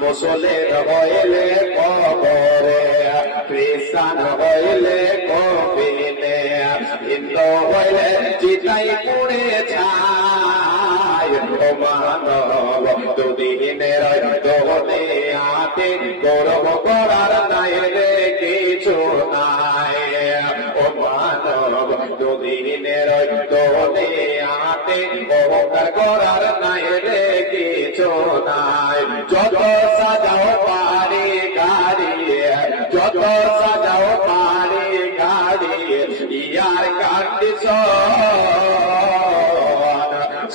মুসলিম হইলে কবরে খ্রিস্টান হইলে কবিনে হিন্দু হইলে চিতাই পুড়ে মানব দুদিনের দোনে আতে, গৌরব করার নাই কিছু নাই। দুদিনের দোনে আতে করার নাই রে কিছু নাই। যত সাজাও পারি গাড়ি ইয়ার কন্ডিশন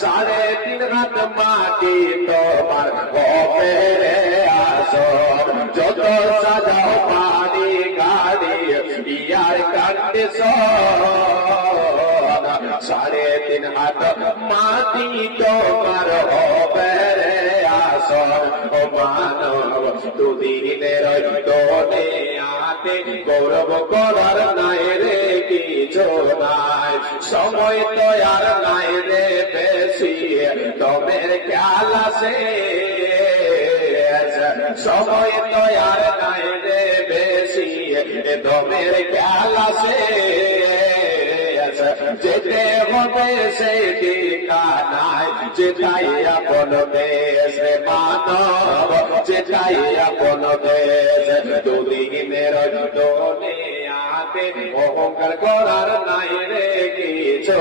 সাড়ে তিন হাত মাটি তোমার রে আসর যত সাজাও পারি গাড়ি ইয়ার কন্ডিশন সাড়ে তিন হাত মাটি তোমার আসর ও মানব দুদিনের দোনে আতে গৌরব করার নাই রে কিছু নাই। সময় তো আর নাই রে বেশি তোমের খেয়াল আছে। সময় তো আর নাই রে বেশি তোমের খেয়াল আছে। যেতে হবে সেই ঠিকানায়, যেটাই আপন দেশ মানব, যেটাই দেশ দুদিনের দোনে আতে অহংকার করার নাই রে কিছু।